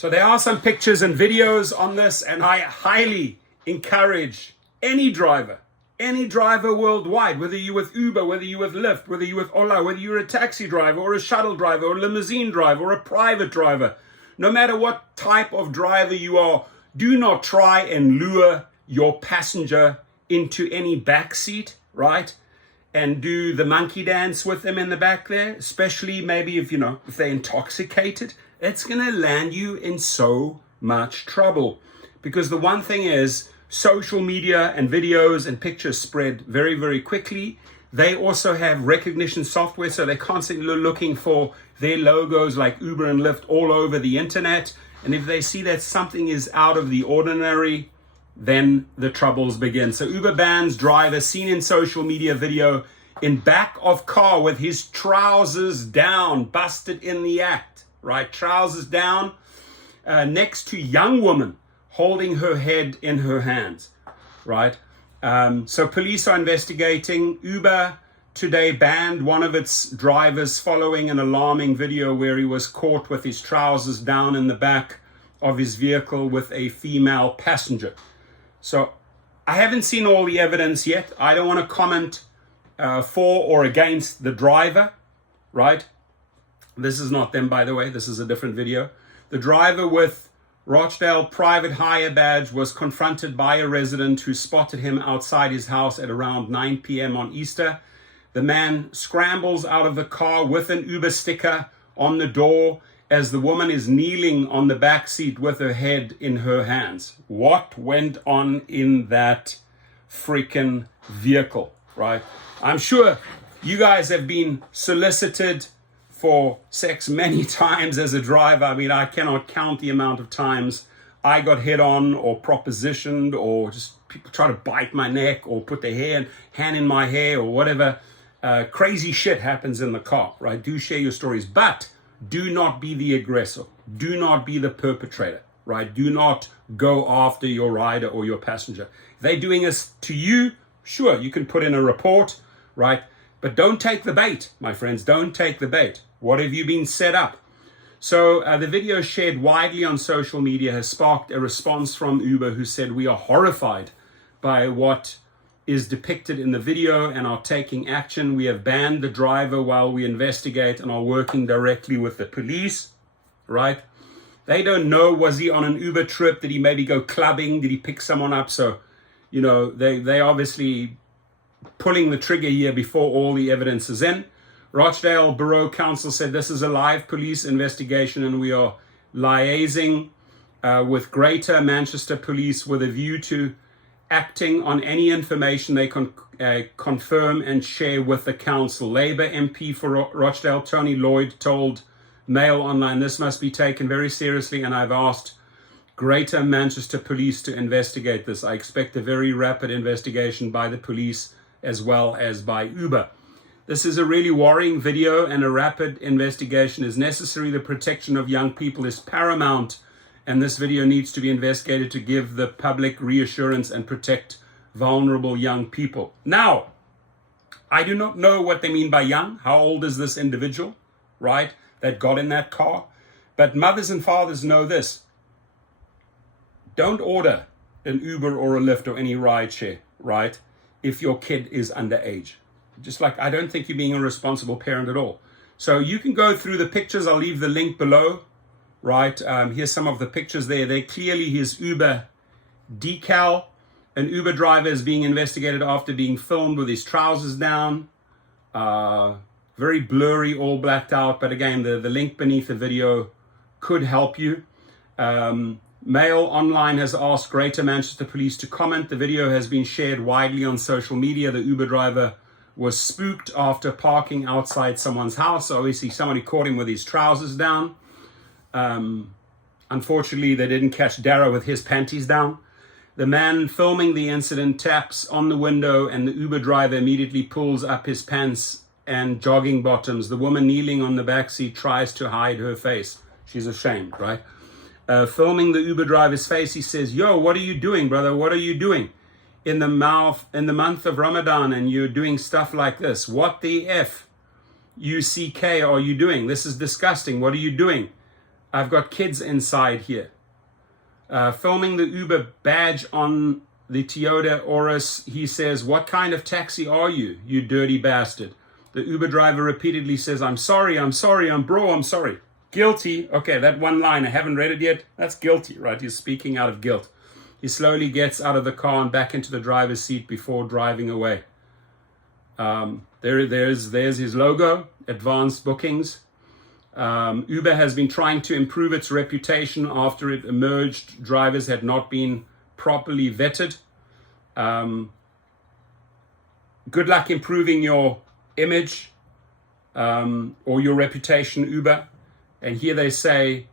So there are some pictures and videos on this, and I highly encourage any driver worldwide, whether you're with Uber, whether you're with Lyft, whether you're with Ola, whether you're a taxi driver or a shuttle driver or a limousine driver or a private driver, no matter what type of driver you are, do not try and lure your passenger into any back seat, right? And do the monkey dance with them in the back there, especially maybe if they're intoxicated. It's going to land you in so much trouble, because the one thing is, social media and videos and pictures spread very, very quickly. They also have recognition software, so they're constantly looking for their logos like Uber and Lyft all over the internet. And if they see that something is out of the ordinary, then the troubles begin. So Uber bans driver seen in social media video in back of car with his trousers down, busted in the act, right? Trousers down, next to young woman holding her head in her hands, right? So police are investigating. Uber today banned one of its drivers following an alarming video where he was caught with his trousers down in the back of his vehicle with a female passenger. So I haven't seen all the evidence yet. I don't want to comment for or against the driver, right? This is not them, by the way. This is a different video. The driver with Rochdale private hire badge was confronted by a resident who spotted him outside his house at around 9 p.m. on Easter. The man scrambles out of the car with an Uber sticker on the door as the woman is kneeling on the back seat with her head in her hands. What went on in that freaking vehicle, right? I'm sure you guys have been solicited for sex many times as a driver. I mean, I cannot count the amount of times I got hit on or propositioned, or just people try to bite my neck or put their hand in my hair or whatever. Crazy shit happens in the car, right? Do share your stories, but do not be the aggressor. Do not be the perpetrator, right? Do not go after your rider or your passenger. If they're doing this to you, sure, you can put in a report, right? But don't take the bait, my friends. Don't take the bait. What have you been set up? So the video shared widely on social media has sparked a response from Uber, who said, "We are horrified by what is depicted in the video and are taking action. We have banned the driver while we investigate and are working directly with the police," right? They don't know, was he on an Uber trip? Did he maybe go clubbing? Did he pick someone up? So, they obviously pulling the trigger here before all the evidence is in. Rochdale Borough Council said this is a live police investigation and we are liaising with Greater Manchester Police with a view to acting on any information they confirm and share with the council. Labour MP for Rochdale, Tony Lloyd, told Mail Online, "This must be taken very seriously and I've asked Greater Manchester Police to investigate this. I expect a very rapid investigation by the police as well as by Uber. This is a really worrying video and a rapid investigation is necessary. The protection of young people is paramount and this video needs to be investigated to give the public reassurance and protect vulnerable young people." Now, I do not know what they mean by young. How old is this individual, right, that got in that car? But mothers and fathers know this. Don't order an Uber or a Lyft or any rideshare, right, if your kid is underage. Just like, I don't think you're being a responsible parent at all. So you can go through the pictures. I'll leave the link below, right? Here's some of the pictures there. They're clearly his Uber decal. An Uber driver is being investigated after being filmed with his trousers down. Very blurry, all blacked out. But again, the link beneath the video could help you. Mail Online has asked Greater Manchester Police to comment. The video has been shared widely on social media. The Uber driver was spooked after parking outside someone's house. Obviously, somebody caught him with his trousers down. Unfortunately, they didn't catch Dara with his panties down. The man filming the incident taps on the window and the Uber driver immediately pulls up his pants and jogging bottoms. The woman kneeling on the back seat tries to hide her face. She's ashamed, right? Filming the Uber driver's face, he says, "Yo, what are you doing, brother? What are you doing in the month of Ramadan and you're doing stuff like this? What the F UCK are you doing? This is disgusting. What are you doing?" I've got kids inside here. Filming the Uber badge on the Toyota Auris, he says, "What kind of taxi are you, you dirty bastard?" The Uber driver repeatedly says, I'm sorry, I'm sorry. Guilty. Okay, that one line, I haven't read it yet. That's guilty, right? He's speaking out of guilt. He slowly gets out of the car and back into the driver's seat before driving away. There's his logo, advanced bookings. Uber has been trying to improve its reputation after it emerged drivers had not been properly vetted. Good luck improving your image or your reputation, Uber. And here they say,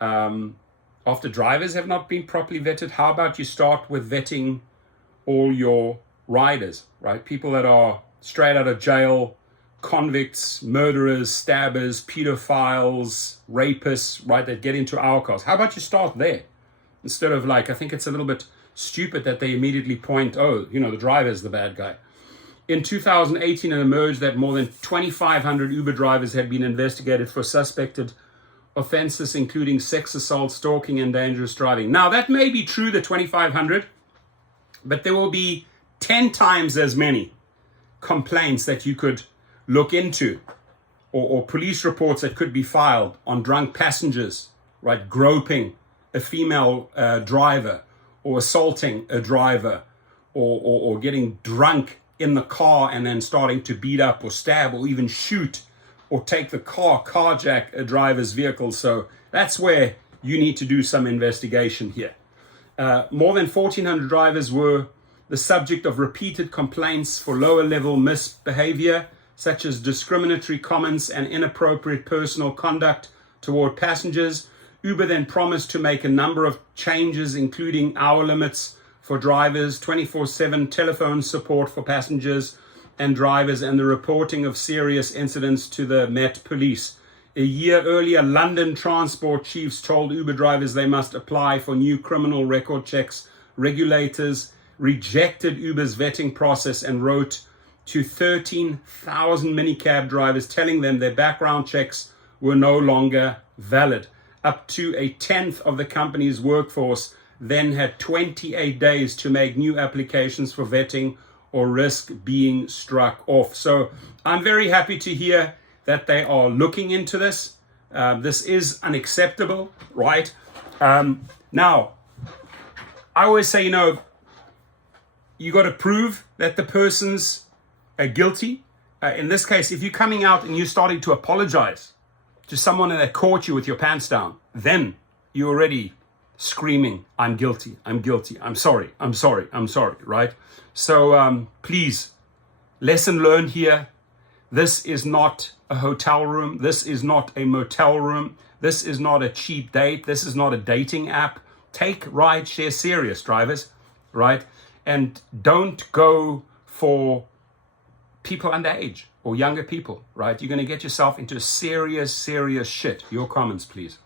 after drivers have not been properly vetted, how about you start with vetting all your riders, right? People that are straight out of jail, convicts, murderers, stabbers, pedophiles, rapists, right, that get into our cars. How about you start there? Instead of I think it's a little bit stupid that they immediately point, the driver's the bad guy. In 2018, it emerged that more than 2,500 Uber drivers had been investigated for suspected offenses, including sex assault, stalking, and dangerous driving. Now, that may be true, the 2,500, but there will be 10 times as many complaints that you could look into, or police reports that could be filed on drunk passengers, right, groping a female driver, or assaulting a driver, or getting drunk in the car and then starting to beat up or stab or even shoot or take the carjack a driver's vehicle. So that's where you need to do some investigation here. More than 1,400 drivers were the subject of repeated complaints for lower level misbehavior, such as discriminatory comments and inappropriate personal conduct toward passengers. Uber then promised to make a number of changes, including hour limits for drivers, 24/7 telephone support for passengers and drivers, and the reporting of serious incidents to the Met Police. A year earlier, London transport chiefs told Uber drivers they must apply for new criminal record checks. Regulators rejected Uber's vetting process and wrote to 13,000 minicab drivers telling them their background checks were no longer valid. Up to a tenth of the company's workforce then had 28 days to make new applications for vetting or risk being struck off. So I'm very happy to hear that they are looking into this. This is unacceptable, right? Now, I always say, you got to prove that the person's guilty. In this case, if you're coming out and you're starting to apologize to someone that caught you with your pants down, then you're already screaming, I'm guilty, I'm sorry, right? So please, lesson learned here. This is not a hotel room. This is not a motel room. This is not a cheap date. This is not a dating app. Take Rideshare serious, drivers, right? And don't go for people underage or younger people, right? You're going to get yourself into serious shit. Your comments, please.